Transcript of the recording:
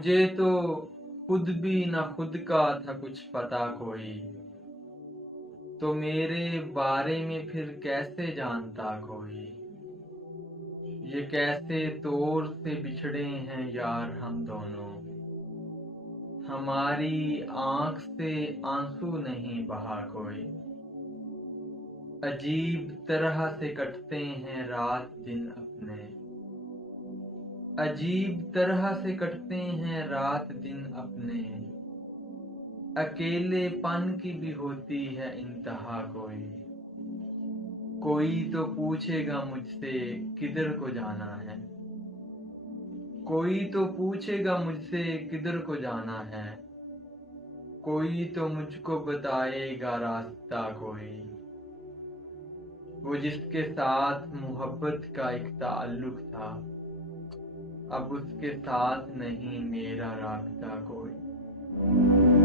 मुझे तो खुद भी न खुद का था कुछ पता कोई, तो मेरे बारे में फिर कैसे जानता कोई। ये कैसे तौर से बिछड़े हैं यार हम दोनों, हमारी आंख से आंसू नहीं बहा कोई। अजीब तरह से कटते हैं रात दिन अपने, अजीब तरह से कटते हैं रात दिन अपने। अकेलेपन की भी होती है इंतहा कोई तो पूछेगा मुझसे किधर को जाना है, कोई तो पूछेगा मुझसे किधर को जाना है, कोई तो मुझको बताएगा रास्ता कोई। वो जिसके साथ मोहब्बत का एक ताल्लुक था, अब उसके साथ नहीं मेरा राब्ता कोई।